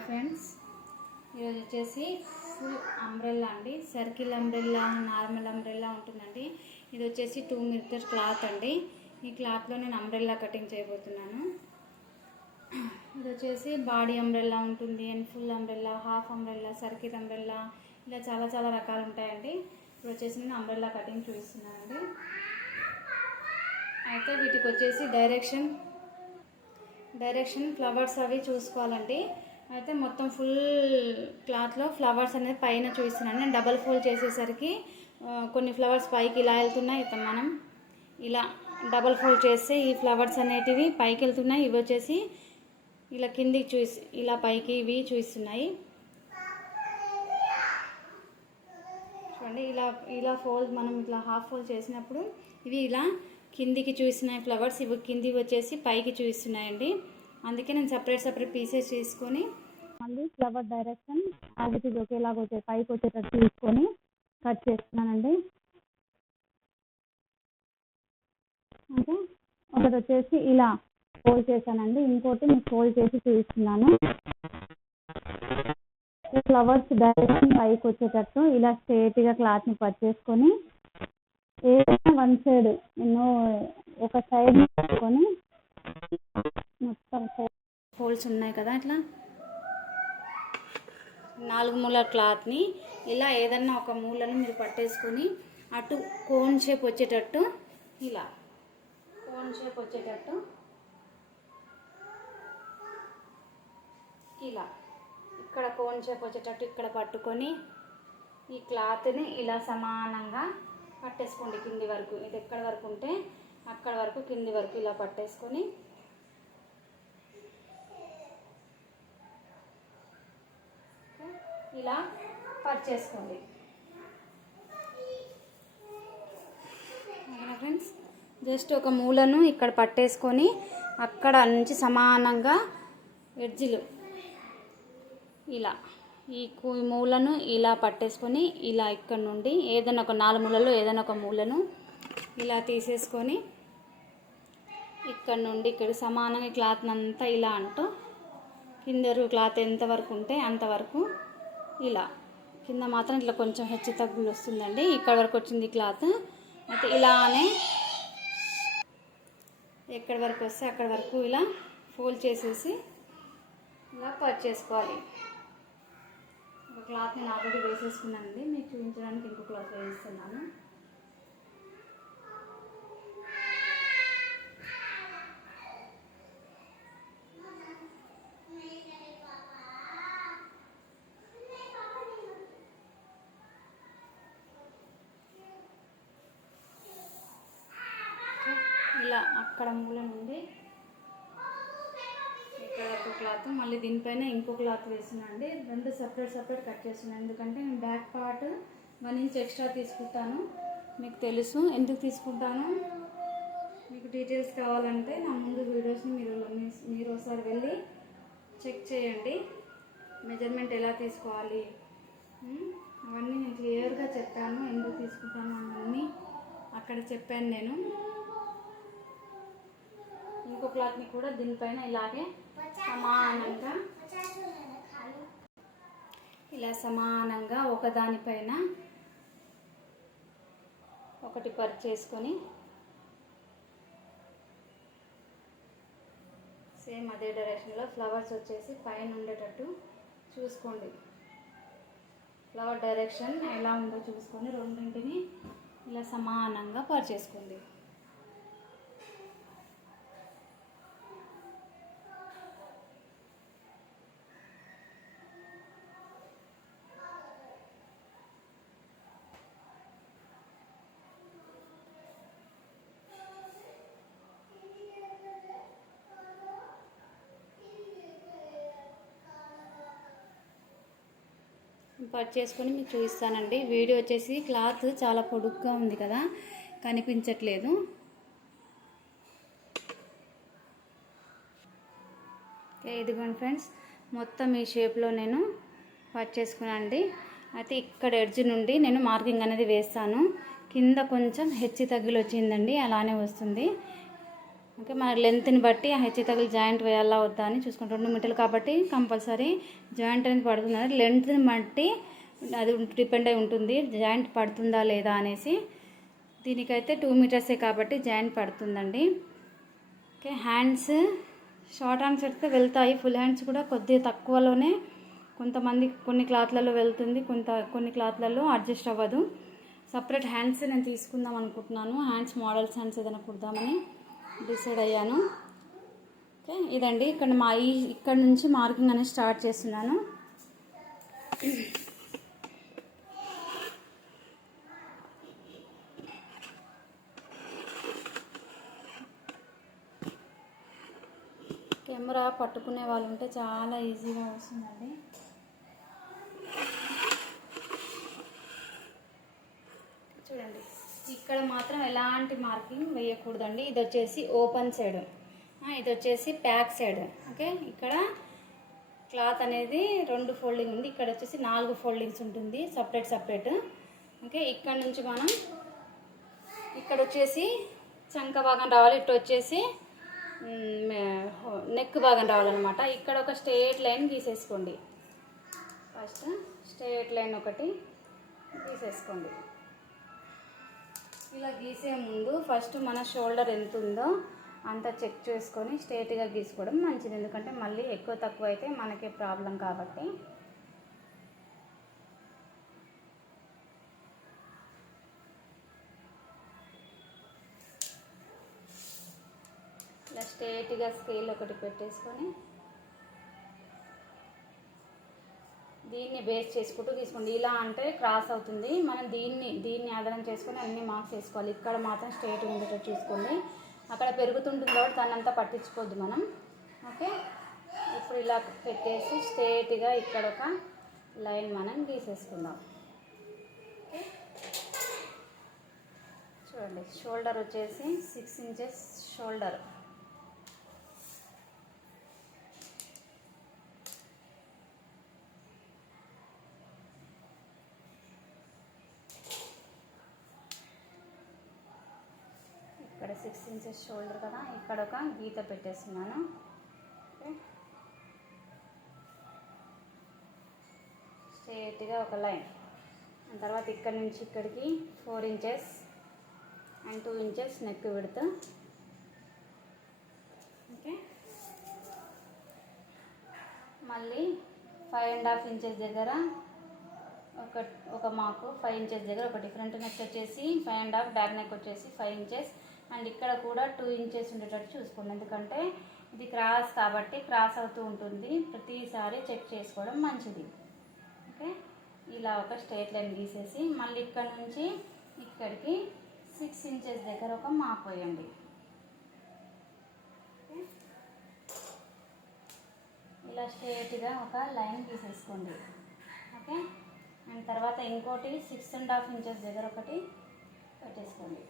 Hi friends, ఈరోజు వచ్చేసి full umbrella అండి. సర్కిల్ అంబ్రెల్లా, నార్మల్ అంబ్రెల్లా ఉంటుందండి. ఇది వచ్చేసి 2 మీటర్ క్లాత్ అండి. ఈ క్లాత్లో నేను అంబ్రెల్లా కటింగ్ చేయబోతున్నాను. ఇది వచ్చేసి బాడీ అంబ్రెల్లా ఉంటుంది and full umbrella, half umbrella, circle umbrella, ఇలా చాలా రకాలు ఉంటాయండి. ఇప్పుడు వచ్చేసి నేను అంబ్రెల్లా కటింగ్ చూపిస్తున్నానండి. అయితే వీటికి వచ్చేసి డైరెక్షన్ ఫ్లవర్స్ అవి చూసుకోవాలండి. అయితే మొత్తం ఫుల్ క్లాత్లో ఫ్లవర్స్ అనేది పైన చూపిస్తున్నాను. నేను డబల్ ఫోల్డ్ చేసేసరికి కొన్ని ఫ్లవర్స్ పైకి ఇలా వెళ్తున్నాయి. మనం ఇలా డబల్ ఫోల్డ్ చేస్తే ఈ ఫ్లవర్స్ అనేటివి పైకి వెళ్తున్నాయి. ఇవి వచ్చేసి ఇలా కిందికి ఇలా పైకి ఇవి చూపిస్తున్నాయి. చూడండి, ఇలా ఫోల్డ్ మనం ఇట్లా హాఫ్ ఫోల్డ్ చేసినప్పుడు ఇవి ఇలా కిందికి చూపిస్తున్నాయి ఫ్లవర్స్. ఇవి కిందికి వచ్చేసి పైకి చూపిస్తున్నాయండి. అందుకే నేను సపరేట్ పీసెస్ తీసుకొని మళ్ళీ ఫ్లవర్ డైరెక్షన్ అది ఒకేలాగా వచ్చే పైకి వచ్చేటట్టు తీసుకొని కట్ చేస్తున్నానండి. అంటే ఒకటి వచ్చేసి ఇలా ఫోల్డ్ చేశానండి, ఇంకోటి నేను ఫోల్డ్ చేసి చూపిస్తున్నాను. ఫ్లవర్స్ డైరెక్షన్ పైకి వచ్చేటట్టు ఇలా స్ట్రేట్గా క్లాత్ని కట్ చేసుకొని ఏదైనా వన్ సైడ్ నేను ఒక సైడ్ పెట్టుకొని మొత్తం ఫోల్డ్స్ ఉన్నాయి కదా, ఇట్లా 4 మూలల క్లాత్ని ఇలా ఏదన్నా ఒక మూలను మీరు పట్టేసుకొని అటు కోన్ షేప్ వచ్చేటట్టు ఇలా ఇక్కడ కోన్ షేప్ వచ్చేటట్టు ఇక్కడ పట్టుకొని ఈ క్లాత్ని ఇలా సమానంగా పట్టేసుకోండి కింది వరకు. ఇది ఎక్కడ వరకు ఉంటే అక్కడ వరకు కింది వరకు ఇలా పట్టేసుకొని ఇలా కట్ చేసుకోండి. ఫ్రెండ్స్, జస్ట్ ఒక మూలను ఇక్కడ పట్టేసుకొని అక్కడ నుంచి సమానంగా ఎడ్జిలు ఇలా ఈ మూలను ఇలా పట్టేసుకొని ఇలా ఇక్కడ నుండి ఏదైనా ఒక 4 మూలలో ఏదైనా ఒక మూలను ఇలా తీసేసుకొని ఇక్కడ నుండి ఇక్కడ సమానంగా క్లాత్ అంతా ఇలా అంటూ కింద క్లాత్ ఎంతవరకు ఉంటే అంతవరకు ఇలా కింద మాత్రం ఇట్లా కొంచెం హెచ్చు తగ్గులు వస్తుందండి. ఇక్కడ వరకు వచ్చింది క్లాత్. అయితే ఇలానే ఎక్కడి వరకు వస్తే అక్కడ వరకు ఇలా ఫోల్డ్ చేసేసి ఇలా కట్ చేసుకోవాలి. ఒక క్లాత్ నేను ఆల్రెడీ వేసేసుకున్నానండి, మీకు చూపించడానికి ఇంకో క్లాత్ వేస్తున్నాను. ఇలా అక్కడ మూల నుండి ఇక్కడ ఒక క్లాత్, మళ్ళీ దీనిపైన ఇంకో క్లాత్ వేస్తున్నానండి. 2 సపరేట్ కట్ చేస్తున్నాను. ఎందుకంటే నేను బ్యాక్ పార్ట్ 1 ఇంచ్ ఎక్స్ట్రా తీసుకుంటాను. మీకు తెలుసు ఎందుకు తీసుకుంటాను. మీకు డీటెయిల్స్ కావాలంటే నా ముందు వీడియోస్ని మీరు ఒకసారి వెళ్ళి చెక్ చేయండి. మెజర్మెంట్ ఎలా తీసుకోవాలి అవన్నీ నేను క్లియర్గా చెప్పాను. ఎందుకు తీసుకుంటాను అవన్నీ అక్కడ చెప్పాను నేను. ఇంకో క్లాత్ని కూడా దీనిపైన ఇలాగే సమానంగా ఒకదానిపైన ఒకటి చేసుకొని సేమ్ అదే డైరెక్షన్లో ఫ్లవర్స్ వచ్చేసి పైన ఉండేటట్టు చూసుకోండి. ఫ్లవర్ డైరెక్షన్ ఎలా ఉందో చూసుకొని రెండింటిని ఇలా సమానంగా చేసుకోండి. చేసుకొని మీకు చూపిస్తానండి. వీడియో వచ్చేసి క్లాత్ చాలా పొడుగ్గా ఉంది కదా, కనిపించట్లేదు. ఇదిగోండి ఫ్రెండ్స్, మొత్తం ఈ షేప్లో నేను చేసుకున్నానండి. అయితే ఇక్కడ ఎడ్జ్ నుండి నేను మార్కింగ్ అనేది వేస్తాను. కింద కొంచెం హెచ్చు తగ్గులు వచ్చిందండి, అలానే వస్తుంది. ఓకే, మన లెంత్ని బట్టి ఆ హెచ్చు తగిలి జాయింట్ వేయాలా వద్దా అని చూసుకుంటాం. 2 మీటర్లు కాబట్టి కంపల్సరీ జాయింట్ అనేది పడుతుంది. అనేది లెంత్ని బట్టి అది డిపెండ్ అయి ఉంటుంది, జాయింట్ పడుతుందా లేదా అనేసి. దీనికైతే 2 మీటర్సే కాబట్టి జాయింట్ పడుతుందండి. ఓకే, హ్యాండ్స్ షార్ట్ హ్యాండ్స్ అయితే వెళ్తాయి, ఫుల్ హ్యాండ్స్ కూడా కొద్దిగా తక్కువలోనే, కొంతమంది కొన్ని క్లాత్లలో వెళ్తుంది, కొన్ని క్లాత్లలో అడ్జస్ట్ అవ్వదు. సపరేట్ హ్యాండ్స్ నేను తీసుకుందాం అనుకుంటున్నాను. హ్యాండ్స్ మోడల్స్ హ్యాండ్స్ ఏదైనా కుడదామని డిసైడ్ అయ్యాను. ఓకే, ఇదండి ఇక్కడ నుంచి మార్కింగ్ అనేది స్టార్ట్ చేస్తున్నాను. కెమెరా పట్టుకునే వాళ్ళు ఉంటే చాలా ఈజీగా వస్తుందండి. చూడండి, ఇక్కడ మాత్రం ఎలాంటి మార్కింగ్ వేయకూడదండి. ఇది వచ్చేసి ఓపెన్ సైడ్, ఇది వచ్చేసి బ్యాక్ సైడ్. ఓకే, ఇక్కడ క్లాత్ అనేది 2 ఫోల్డింగ్ ఉంది, ఇక్కడ వచ్చేసి 4 ఫోల్డింగ్స్ ఉంటుంది సపరేట్. ఓకే, ఇక్కడ నుంచి మనం ఇక్కడ వచ్చేసి చంక భాగం రావాలి, ఇటు వచ్చేసి నెక్ భాగం రావాలన్నమాట. ఇక్కడ ఒక స్ట్రెయిట్ లైన్ గీసేసుకోండి. ఫస్ట్ స్ట్రెయిట్ లైన్ ఒకటి గీసేసుకోండి. ఇలా గీసే ముందు ఫస్ట్ మన షోల్డర్ ఎంత ఉందో అంత చెక్ చేసుకొని స్ట్రెయిట్గా గీసుకోవడం మంచిది, ఎందుకంటే మళ్ళీ ఎక్కువ తక్కువ అయితే మనకే ప్రాబ్లం కాబట్టి. ఇలా స్ట్రెయిట్గా స్కేల్ ఒకటి పెట్టేసుకొని దీన్ని బేస్ చేసుకుంటూ తీసుకోండి. ఇలా అంటే క్రాస్ అవుతుంది, మనం దీన్ని ఆధారం చేసుకొని అన్ని మార్క్స్ వేసుకోవాలి. ఇక్కడ మాత్రం స్ట్రెయిట్ ఉండేటట్టు చూసుకోండి, అక్కడ పెరుగుతుంటుంది కాబట్టి దాన్నంతా పట్టించుకోవద్దు మనం. ఓకే, ఇప్పుడు ఇలా పెట్టేసి స్ట్రెయిట్గా ఇక్కడ ఒక లైన్ మనం గీసేసుకుందాం. ఓకే, చూడండి, షోల్డర్ వచ్చేసి 6 ఇంచెస్ షోల్డర్. ఇక్కడ 6 ఇంచెస్ షోల్డర్ కదా, ఇక్కడ ఒక గీత పెట్టేస్తున్నాను. ఓకే, స్ట్రెయిట్గా ఒక లైన్. తర్వాత ఇక్కడ నుంచి ఇక్కడికి 4 inches and 2 inches neck width. Okay, మళ్ళీ 5.5 ఇంచెస్ దగ్గర ఒక మాకు 5 ఇంచెస్ దగ్గర ఒకటి ఫ్రంట్ నెక్ వచ్చేసి 5.5, బ్యాక్ నెక్ వచ్చేసి 5 ఇంచెస్. అండ్ ఇక్కడ కూడా 2 ఇంచెస్ ఉండేటట్టు చూసుకోండి, ఎందుకంటే ఇది క్రాస్ కాబట్టి క్రాస్ అవుతూ ఉంటుంది, ప్రతిసారి చెక్ చేసుకోవడం మంచిది. ఓకే, ఇలా ఒక స్ట్రెయిట్ లైన్ గీసేసి మళ్ళీ ఇక్కడ నుంచి ఇక్కడికి 6 ఇంచెస్ దగ్గర ఒక మార్క్ వేయండి. ఇలా స్ట్రెయిట్గా ఒక లైన్ గీసేసుకోండి. ఓకే, అండ్ తర్వాత ఇంకోటి 6.5 ఇంచెస్ దగ్గర ఒకటి పెట్టేసుకోండి.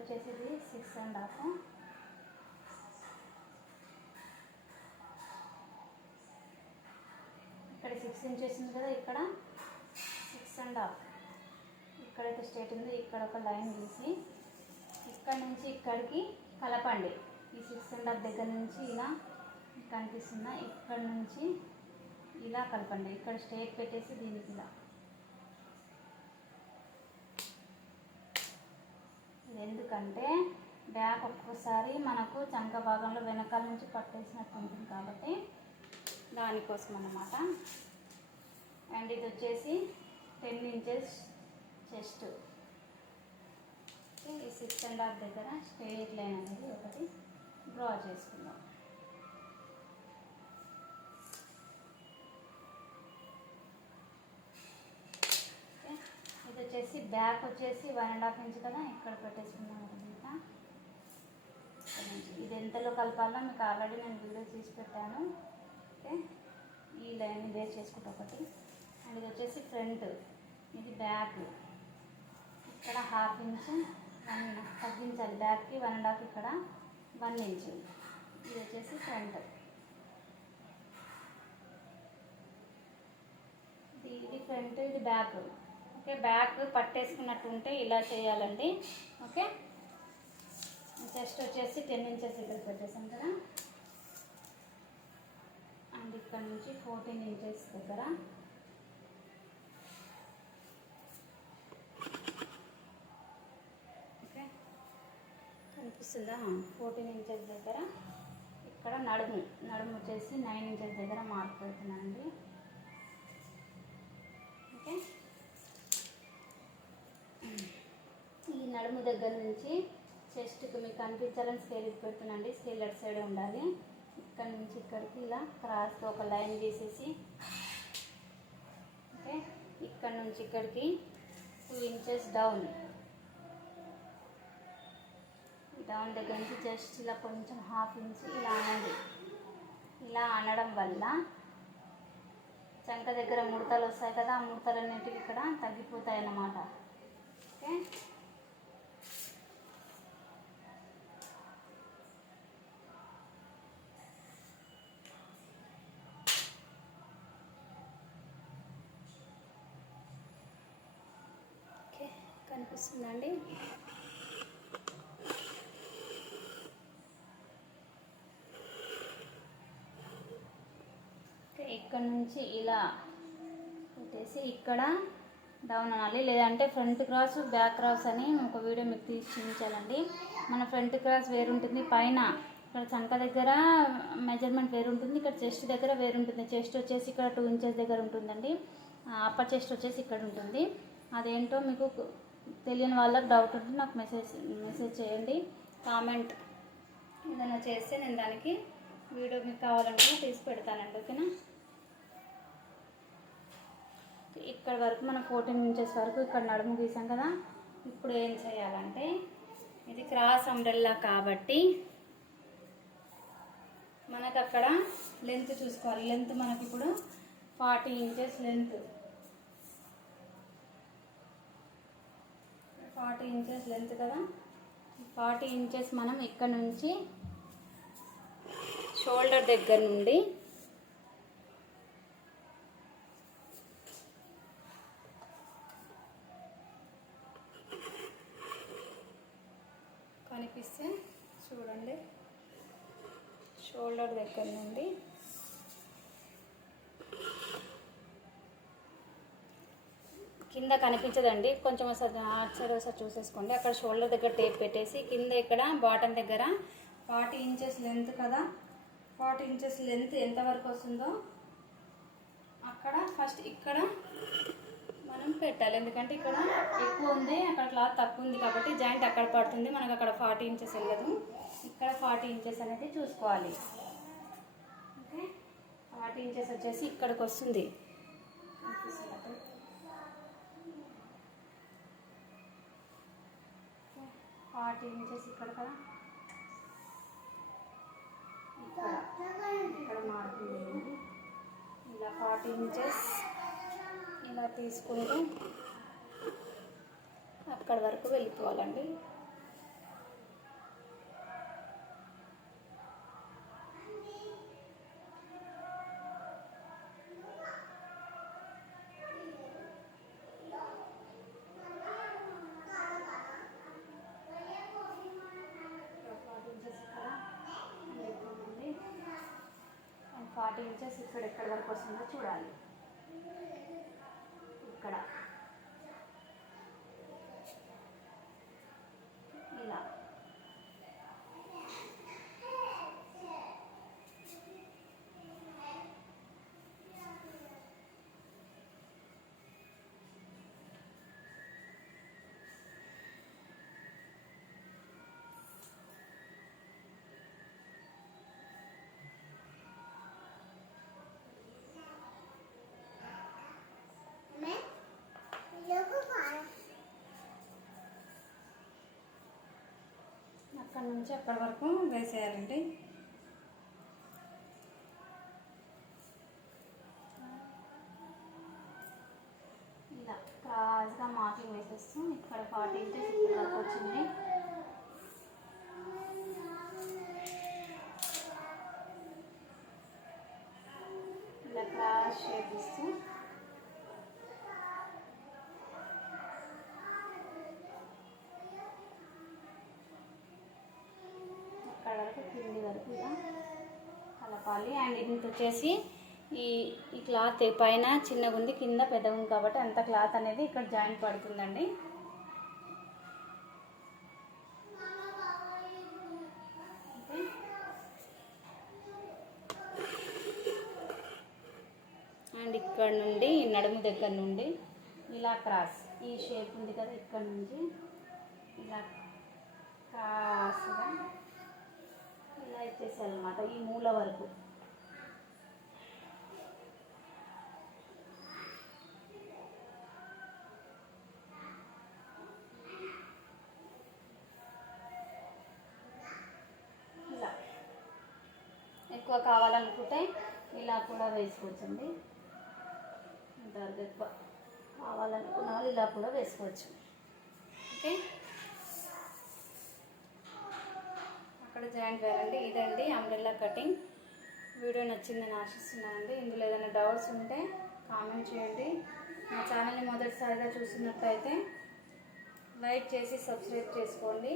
వచ్చేసి ఇది 6.5. ఇక్కడ 6 ఇంచెస్ ఉంది కదా, ఇక్కడ 6.5. ఇక్కడైతే స్ట్రెయిట్ ఉంది, ఇక్కడ ఒక లైన్ గీసి ఇక్కడ నుంచి ఇక్కడికి కలపండి. ఈ 6.5 దగ్గర నుంచి ఇలా కనిపిస్తుందా, ఇక్కడ నుంచి ఇలా కలపండి. ఇక్కడ స్ట్రెయిట్ పెట్టేసి దీనికి ఇలా. ఎందుకంటే బ్యాక్ ఒక్కోసారి మనకు చంక భాగంలో వెనకాల నుంచి పట్టేసినట్టు ఉంటుంది కాబట్టి దానికోసం అన్నమాట. అండ్ ఇది వచ్చేసి 10 ఇంచెస్ చెస్ట్. ఈ 6.5 దగ్గర స్ట్రెయిట్ లైన్ అనేది ఒకటి డ్రా చేసుకుందాం. ఇది వచ్చేసి బ్యాక్ వచ్చేసి 1.5 ఇంచ్ కదా, ఇక్కడ పెట్టేసుకున్నాం అనమాట. ఇది ఎంతలో కలపాలో మీకు ఆల్రెడీ నేను వీడియో తీసి పెట్టాను. ఓకే, ఈ లైన్ బేస్ చేసుకుంటా ఒకటి. అండ్ ఇది వచ్చేసి ఫ్రంట్, ఇది బ్యాక్. ఇక్కడ 1/2 ఇంచ్ తగ్గించాలి, బ్యాక్కి 1.5 ఇక్కడ 1 ఇంచు. ఇది వచ్చేసి ఫ్రంట్. ఇది ఫ్రంట్, ఇది బ్యాక్. ఓకే, బ్యాక్ పట్టేసుకున్నట్టు ఉంటే ఇలా చేయాలండి. ఓకే, చెస్ట్ వచ్చేసి 10 ఇంచెస్ దగ్గర పెట్టేసాం కదా, అండ్ ఇక్కడ నుంచి 14 ఇంచెస్ దగ్గర. ఓకే, కనిపిస్తుందా? 14 ఇంచెస్ దగ్గర. ఇక్కడ నడుము వచ్చేసి 9 ఇంచెస్ దగ్గర మార్క్ పెడుతున్నానండి. ఓకే, ఈ నడుము దగ్గర నుంచి చెస్ట్కి మీకు కనిపించాలని స్కేల్ పెడుతున్నాండి. స్కేల్ అటు సైడ్ ఉండాలి. ఇక్కడ నుంచి ఇక్కడికి ఇలా క్రాస్గా ఒక లైన్ గీసేసి, ఓకే, ఇక్కడ నుంచి ఇక్కడికి 2 ఇంచెస్ డౌన్ దగ్గర నుంచి జస్ట్ ఇలా కొంచెం 1/2 ఇంచ్ ఇలా అనండి. ఇలా అనడం వల్ల చంక దగ్గర ముడతలు వస్తాయి కదా, ఆ ముడతలన్నింటికి ఇక్కడ తగ్గిపోతాయి అన్నమాట. ఓకే, కనిపిస్తుందండి. ఇక్కడ నుంచి ఇలా పెట్టేసి ఇక్కడ డౌన్ అనాలి, లేదంటే ఫ్రంట్ క్రాస్ బ్యాక్ క్రాస్ అని ఒక వీడియో మీకు తీసి చూపించాలండి. మన ఫ్రంట్ క్రాస్ వేరుంటుంది, పైన ఇక్కడ చంక దగ్గర మెజర్మెంట్ వేరుంటుంది, ఇక్కడ చెస్ట్ దగ్గర వేరుంటుంది. చెస్ట్ వచ్చేసి ఇక్కడ 2 ఇంచెస్ దగ్గర ఉంటుందండి, అప్పర్ చెస్ట్ వచ్చేసి ఇక్కడ ఉంటుంది. అదేంటో మీకు తెలియని వాళ్ళకి డౌట్ ఉంటే నాకు మెసేజ్ చేయండి. కామెంట్ ఏదైనా చేస్తే నేను దానికి వీడియో మీకు కావాలంటే తీసి పెడతానండి. ఓకేనా, ఇక్కడ వరకు మనం 14 ఇంచెస్ వరకు ఇక్కడ నడుము గీసాం కదా. ఇప్పుడు ఏం చేయాలంటే, ఇది క్రాస్ అంబ్రెల్లా కాబట్టి మనకు అక్కడ లెంత్ చూసుకోవాలి. లెంత్ మనకి ఇప్పుడు 40 ఇంచెస్ లెంత్. 40 ఇంచెస్ లెంత్ కదా. 40 ఇంచెస్ మనం ఇక్కడ నుంచి షోల్డర్ దగ్గర నుండి కనిపిస్తే చూడండి, షోల్డర్ దగ్గర నుండి కింద కనిపించదండి, కొంచెం ఒకసారి అటు సైడ్ ఒకసారి చూసేసుకోండి. అక్కడ షోల్డర్ దగ్గర టేప్ పెట్టేసి కింద ఇక్కడ బాటమ్ దగ్గర 40 ఇంచెస్ లెంత్ కదా, 40 ఇంచెస్ లెంత్ ఎంతవరకు వస్తుందో అక్కడ ఫస్ట్ ఇక్కడ మనం పెట్టాలి. ఎందుకంటే ఇక్కడ ఎక్కువ ఉంది, అక్కడ క్లాత్ తక్కువ ఉంది కాబట్టి జాయింట్ అక్కడ పడుతుంది, మనకు అక్కడ 40 ఇంచెస్ వెళ్ళదు. ఇక్కడ 40 ఇంచెస్ అనేది చూసుకోవాలి. ఓకే, 40 ఇంచెస్ వచ్చేసి ఇక్కడికి వస్తుంది. 40 ఇంచెస్ ఇక్కడ కదా, ఇక్కడ మార్కింగ్ ఇలా 40 ఇంచెస్ ఇలా తీసుకుంటూ అక్కడ వరకు వెళ్ళిపోవాలండి. అండ్ 40 ఇంచెస్ ఇక్కడ ఎక్కడి వరకు వస్తుందో చూడాలి. ఇక్కడ ఇలా అక్కడ నుంచి అక్కడ వరకు వేసేయాలండి. ఇలా క్రాస్గా మార్కింగ్ వేసేస్తూ ఇక్కడ 40 ఇంచెస్ ఇక్కడ వరకు వచ్చింది. క్రాస్ షేప్ ఇస్తూ అక్కడ వరకు కింది వరకు ఇలా కలపాలి. అండ్ ఇంత వచ్చేసి ఈ క్లాత్ పైన చిన్నగా ఉంది, కింద పెద్దగా ఉంది కాబట్టి అంత క్లాత్ అనేది ఇక్కడ జాయింట్ పడుతుందండి. అండ్ ఇక్కడ నుండి నడుము దగ్గర నుండి ఇలా క్రాస్ ఈ షేప్ ఉంది కదా, ఇక్కడ నుంచి ఇలా క్రాస్గా ఇలా ఇచ్చేసారు అనమాట ఈ మూల వరకు. ఇలా ఎక్కువ కావాలనుకుంటే ఇలా కూడా వేసుకోవచ్చండి. ఇంతవరకు ఎక్కువ కావాలనుకున్న వాళ్ళు ఇలా కూడా వేసుకోవచ్చు. ఓకే, అక్కడ జాయింట్ వేయాలండి. ఇదండి అంబ్రెల్లా కటింగ్. వీడియో నచ్చిందని ఆశిస్తున్నానండి. ఇందులో ఏదైనా డౌట్స్ ఉంటే కామెంట్ చేయండి. మా ఛానల్ని మొదటిసారిగా చూస్తున్నట్లయితే లైక్ చేసి సబ్స్క్రైబ్ చేసుకోండి.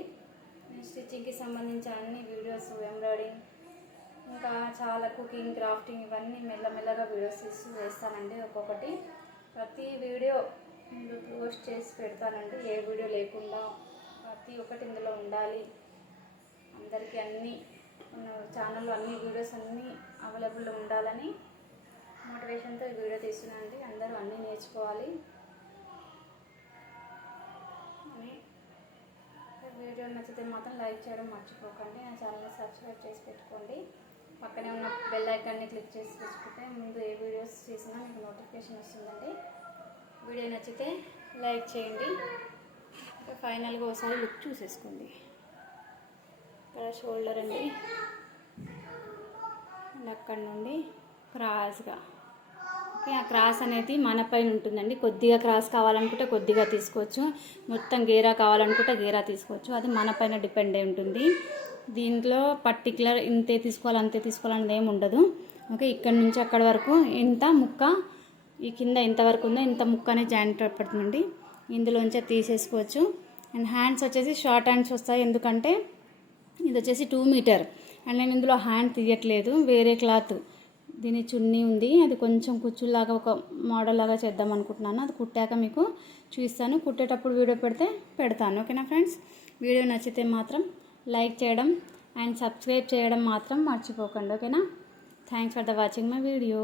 నేను స్టిచ్చింగ్కి సంబంధించిన అన్ని వీడియోస్, ఎంబ్రాయిడింగ్, ఇంకా చాలా కుకింగ్, క్రాఫ్టింగ్ ఇవన్నీ మెల్లమెల్లగా వీడియోస్ తీసి వేస్తానండి. ఒక్కొక్కటి ప్రతి వీడియో ఇందులో పోస్ట్ చేసి పెడతానండి. ఏ వీడియో లేకుండా ప్రతి ఒక్కటి ఇందులో ఉండాలి. అందరికీ అన్ని ఛానల్లో అన్ని వీడియోస్ అన్నీ అవైలబుల్లో ఉండాలని మోటివేషన్తో ఈ వీడియో తీస్తున్నానండి. అందరూ అన్నీ నేర్చుకోవాలి అని. వీడియో నచ్చితే మాత్రం లైక్ చేయడం మర్చిపోకండి. నా ఛానల్ని సబ్స్క్రైబ్ చేసి పెట్టుకోండి. పక్కనే ఉన్న బెల్ ఐకాన్ని క్లిక్ చేసి పెట్టుకుంటే ముందు ఏ వీడియోస్ చేసినా మీకు నోటిఫికేషన్ వస్తుందండి. వీడియో నచ్చితే లైక్ చేయండి. ఇంకా ఫైనల్గా ఒకసారి లుక్ చూసేసుకోండి. ఇక్కడ షోల్డర్ అండి, అండ్ అక్కడ నుండి క్రాస్గా. ఓకే, ఆ క్రాస్ అనేది మన పైన ఉంటుందండి. కొద్దిగా క్రాస్ కావాలనుకుంటే కొద్దిగా తీసుకోవచ్చు, మొత్తం గేరా కావాలనుకుంటే గేరా తీసుకోవచ్చు. అది మన పైన డిపెండ్ అయి ఉంటుంది. దీంట్లో పర్టికులర్ ఇంతే తీసుకోవాలి అంతే తీసుకోవాలని ఏమి ఉండదు. ఓకే, ఇక్కడ నుంచి అక్కడ వరకు ఇంత ముక్క, ఈ కింద ఎంతవరకు ఉందో ఇంత ముక్క అనేది జాయింట్ పడుతుందండి. ఇందులోంచే తీసేసుకోవచ్చు. అండ్ హ్యాండ్స్ వచ్చేసి షార్ట్ హ్యాండ్స్ వస్తాయి, ఎందుకంటే ఇది వచ్చేసి 2 మీటర్. అండ్ నేను ఇందులో హ్యాండ్ తీయట్లేదు, వేరే క్లాత్ దీని చున్నీ ఉంది, అది కొంచెం కుచ్చులాగా ఒక మోడల్ లాగా చేద్దాం అనుకుంటున్నాను. అది కుట్టాక మీకు చూపిస్తాను. కుట్టేటప్పుడు వీడియో పెడతాను. ఓకేనా ఫ్రెండ్స్, వీడియో నచ్చితే మాత్రం లైక్ చేయడం అండ్ సబ్స్క్రైబ్ చేయడం మాత్రం మర్చిపోకండి. ఓకేనా, thanks for the watching my video.